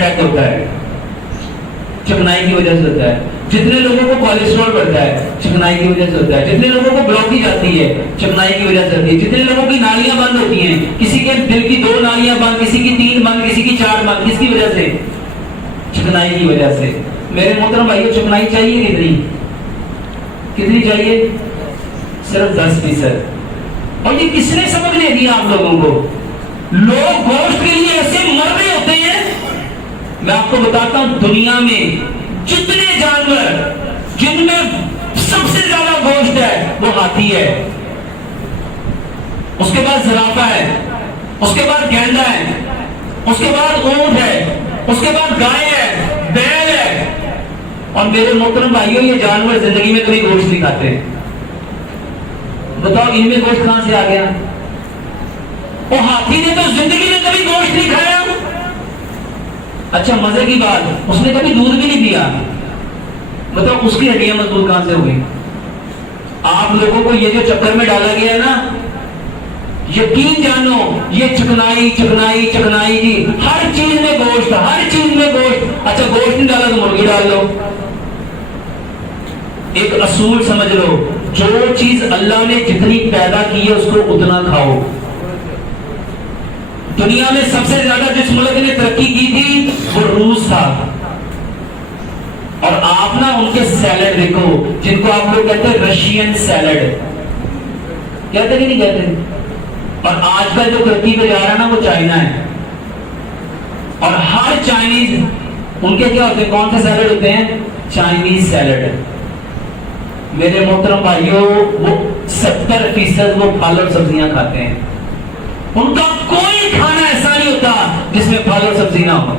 Attack ہوتا ہے چکنائی کی وجہ سے ہوتا ہے. جتنے لوگوں کو کولیسٹرول بڑھتا ہے چکنائی کی وجہ سے ہوتا ہے. جتنے لوگوں کو بلوکی آتی ہے چکنائی کی وجہ سے ہوتی ہے. جتنے لوگوں کی نالیاں بند ہوتی ہیں, کسی کے دل کی 2 نالیاں بند, کسی کی 3 بند, کسی کی 4 بند, کس کی وجہ سے؟ چکنائی کی وجہ سے. میرے محترم بھائیو, چکنائی چاہیے کتنی چاہیے؟ صرف 10%. اور یہ کس نے سمجھنے دیا آپ لوگوں کو؟ لوگ گوشت کے لیے ایسے مر رہے ہوتے ہیں. میں آپ کو بتاتا ہوں, دنیا میں جتنے جانور جن میں سب سے زیادہ گوشت ہے وہ ہاتھی ہے, اس کے بعد زرافہ ہے, اس کے بعد گینڈا ہے, اس کے بعد اونٹ ہے, اس کے بعد گائے ہے, بیل ہے. اور میرے محترم بھائیوں, یہ جانور زندگی میں کبھی گوشت نہیں کھاتے. بتاؤ ان میں گوشت کہاں سے آ گیا؟ وہ ہاتھی نے تو زندگی میں کبھی گوشت نہیں کھایا. اچھا مزے کی بات, اس نے کبھی دودھ بھی نہیں پیا. بتاؤ اس کی ہڈیاں مضبوط کہاں سے ہوگی؟ آپ لوگوں کو یہ جو چکر میں ڈالا گیا ہے نا, یقین جانو یہ چکنائی چکنائی چکنائی جی, ہر چیز میں گوشت, ہر چیز میں گوشت. اچھا گوشت نہیں ڈالا تو مرغی ڈال لو. ایک اصول سمجھ لو, جو چیز اللہ نے جتنی پیدا کی ہے اس کو اتنا کھاؤ. دنیا میں سب سے زیادہ جس ملک نے ترقی کی تھی وہ روس تھا. اور آپ نا ان کے سیلڈ دیکھو, جن کو آپ لوگ کہتے ہیں رشین سیلڈ, کہتے کہ نہیں کہتے؟ اور آج کل جو ترقی پہ جا رہا ہے نا وہ چائنا ہے. اور ہر چائنیز, ان کے کیا ہوتے ہیں, کون سے سیلڈ ہوتے ہیں؟ Chinese salad. میرے محترم بھائیوں, وہ 70% وہ پھل اور سبزیاں کھاتے ہیں. ان کا کوئی کھانا ایسا نہیں ہوتا جس میں پھل اور سبزی نہ ہو.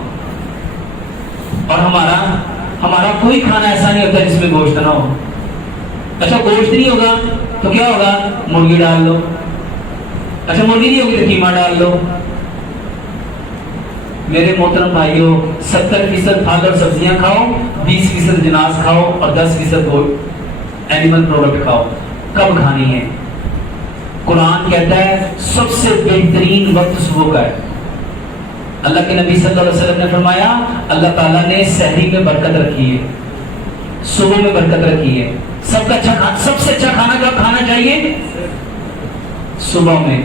اور ہمارا کوئی کھانا ایسا نہیں ہوتا جس میں گوشت نہ ہو. اچھا گوشت نہیں ہوگا تو کیا ہوگا؟ مرغی ڈال لو. اچھا مرغی نہیں ہوگی تو قیمہ ڈال لو. میرے محترم بھائیوں, 70% پھل اور سبزیاں کھاؤ, 20% جناز کھاؤ, اور 10% اینیمل پروڈکٹ کھاؤ. کب کھانی ہے؟ قرآن کہتا ہے سب سے بہترین وقت صبح کا ہے. اللہ کے نبی صلی اللہ علیہ وسلم نے فرمایا اللہ تعالیٰ نے سحری میں برکت رکھی ہے, صبح میں برکت رکھی ہے. سب سے اچھا کھانا کب کھانا چاہیے؟ صبح میں.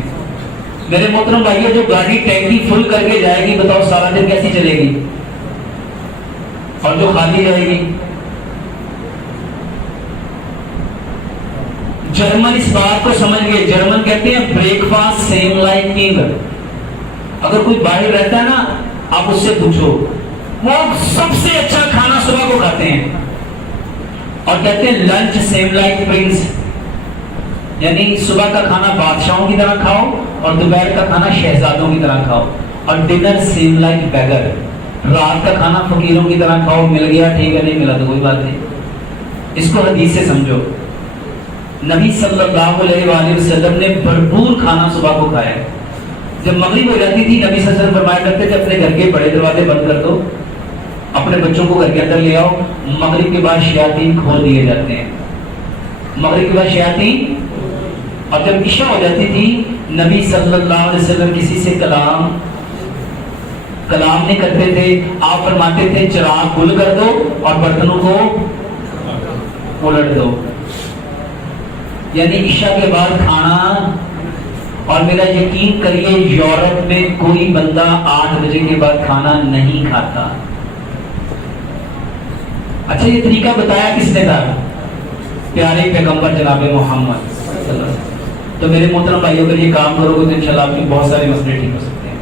میرے محترم بھائیو, جو گاڑی ٹینکی فل کر کے جائے گی, بتاؤ سارا دن کیسی چلے گی؟ اور جو خالی رہے گی؟ جرمن اس بات کو سمجھ گئے. جرمن کہتے ہیں break fast same like king. اگر کوئی باہر رہتا ہے نا, آپ اس سے پوچھو, وہ سب سے اچھا کھانا صبح کو کھاتے ہیں. اور کہتے ہیں لنچ سیم لائک پرنس, یعنی صبح کا کھانا بادشاہوں کی طرح کھاؤ اور دوپہر کا کھانا شہزادوں کی طرح کھاؤ. اور ڈنر سیم لائک بیگر, رات کا کھانا فقیروں کی طرح کھاؤ. مل گیا ٹھیک ہے, نہیں ملا تو کوئی بات نہیں. اس کو حدیث سے سمجھو. نبی صلی اللہ علیہ وآلہ وسلم نے بھرپور کھانا صبح کو کھایا. جب مغرب ہو جاتی تھی نبی صلی اللہ علیہ وسلم فرمایا کرتے تھے اپنے گھر کے بڑے دروازے بند کر دو, اپنے بچوں کو گھر کے اندر لے آؤ. مغرب کے بعد شیاطین کھول دیے جاتے ہیں. مغرب کے بعد شیاطین. اور جب عشاء ہو جاتی تھی نبی صلی اللہ علیہ وسلم کسی سے کلام نہیں کرتے تھے. آپ فرماتے تھے چراغ گل کر دو اور برتنوں کو الٹ دو. یعنی عشاء کے بعد کھانا. اور میرا یقین کریے یورپ میں کوئی بندہ 8 بجے کے بعد کھانا نہیں کھاتا. اچھا یہ طریقہ بتایا کس نے تھا؟ پیارے پیغمبر جناب محمد صلی اللہ علیہ وسلم. تو میرے محترم بھائیوں اگر یہ کام کرو گے تو انشاءاللہ آپ کے بہت سارے مسئلے ٹھیک ہو سکتے ہیں.